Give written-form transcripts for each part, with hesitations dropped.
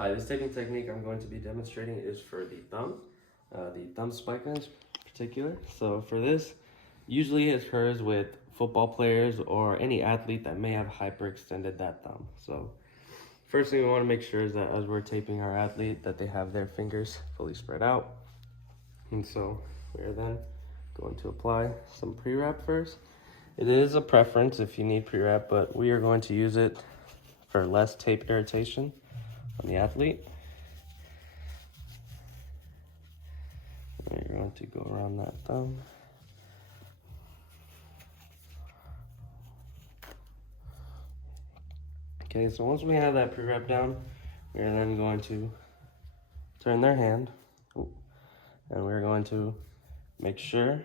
Hi, this taping technique I'm going to be demonstrating is for the thumb spica in particular. So for this, usually it occurs with football players or any athlete that may have hyperextended that thumb. So first thing we want to make sure is that as we're taping our athlete that they have their fingers fully spread out. And so we're then going to apply some pre-wrap first. It is a preference if you need pre-wrap, but we are going to use it for less tape irritation on the athlete. We're going to go around that thumb. Okay, so once we have that pre-wrap down, we're then going to turn their hand, and we're going to make sure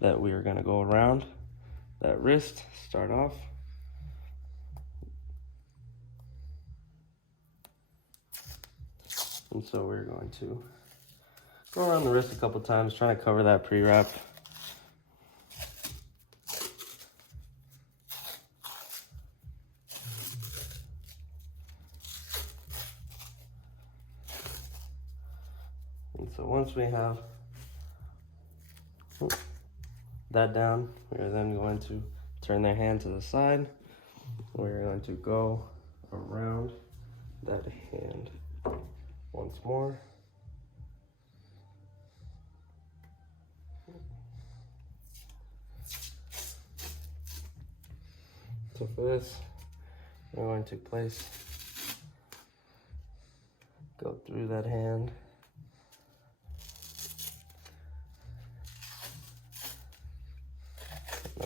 that we are going to go around that wrist, start off. And so we're going to go around the wrist a couple times, trying to cover that pre-wrap. And so once we have that down, we're then going to turn their hand to the side. We're going to go around that hand once more. So for this, we're going to go through that hand.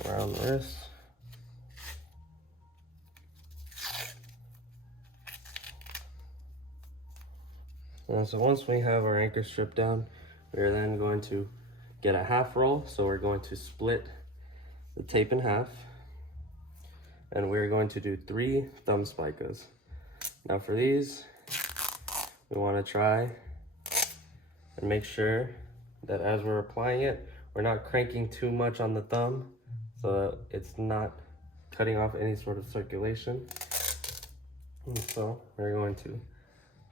Around the wrist. And so once we have our anchor strip down, we're then going to get a half roll. So we're going to split the tape in half, and we're going to do 3 thumb spicas. Now for these, we want to try and make sure that as we're applying it, we're not cranking too much on the thumb so that it's not cutting off any sort of circulation. And so we're going to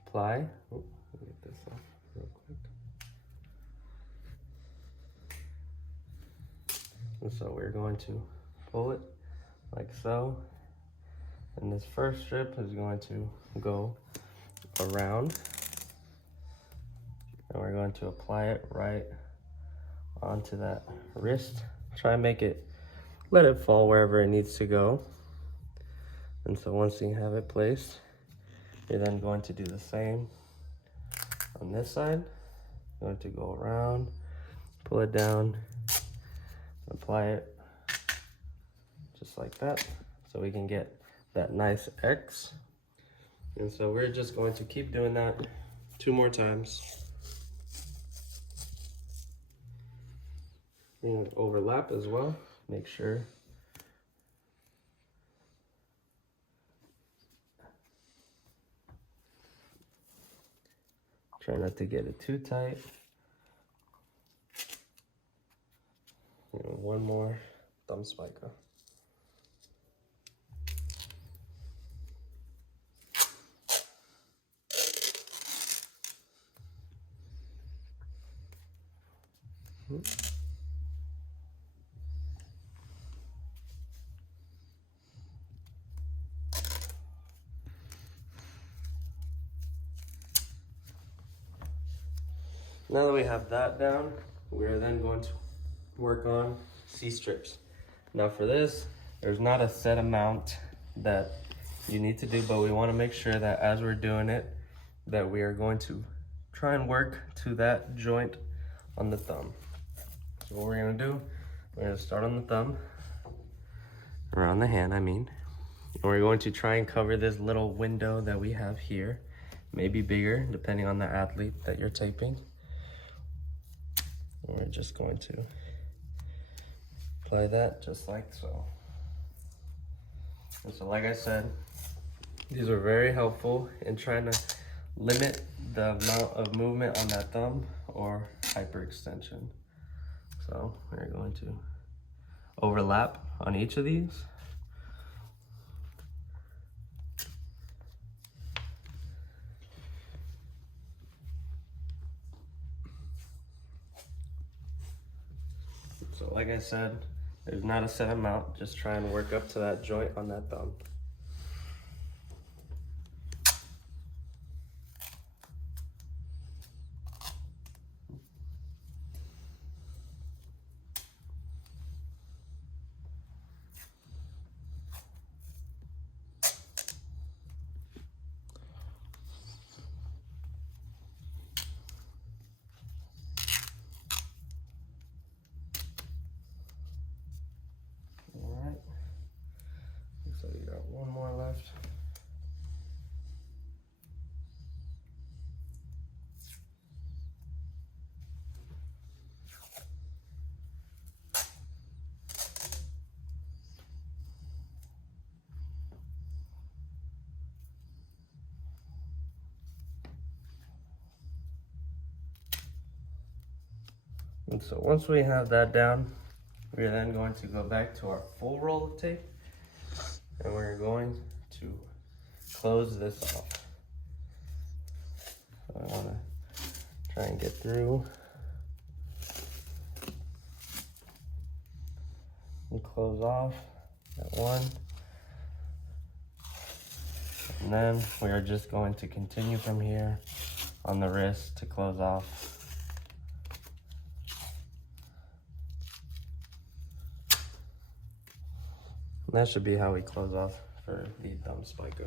apply. Oh, let me get this off real quick. And so we're going to pull it like so. And this first strip is going to go around. And we're going to apply it right onto that wrist. Try and let it fall wherever it needs to go. And so once you have it placed, you're then going to do the same on this side. You're going to go around, pull it down, apply it just like that, so we can get that nice X. And so we're just going to keep doing that 2 more times. And overlap as well, make sure. Try not to get it too tight. And 1 more thumb spica. Now that we have that down, we're then going to work on C-strips. Now for this, there's not a set amount that you need to do, but we want to make sure that as we're doing it, that we are going to try and work to that joint on the thumb. So what we're going to do, we're going to start on the thumb, around the hand I mean, and we're going to try and cover this little window that we have here, maybe bigger depending on the athlete that you're taping. And we're just going to apply that just like so. And so like I said, these are very helpful in trying to limit the amount of movement on that thumb or hyperextension. So we're going to overlap on each of these. So like I said, there's not a set amount, just try and work up to that joint on that thumb. Alright, looks like you got one more left. And so once we have that down, we're then going to go back to our full roll of tape, and we're going to close this off. So I want to try and get through and close off that one. And then we are just going to continue from here on the wrist to close off. And that should be how we close off for the thumb spica.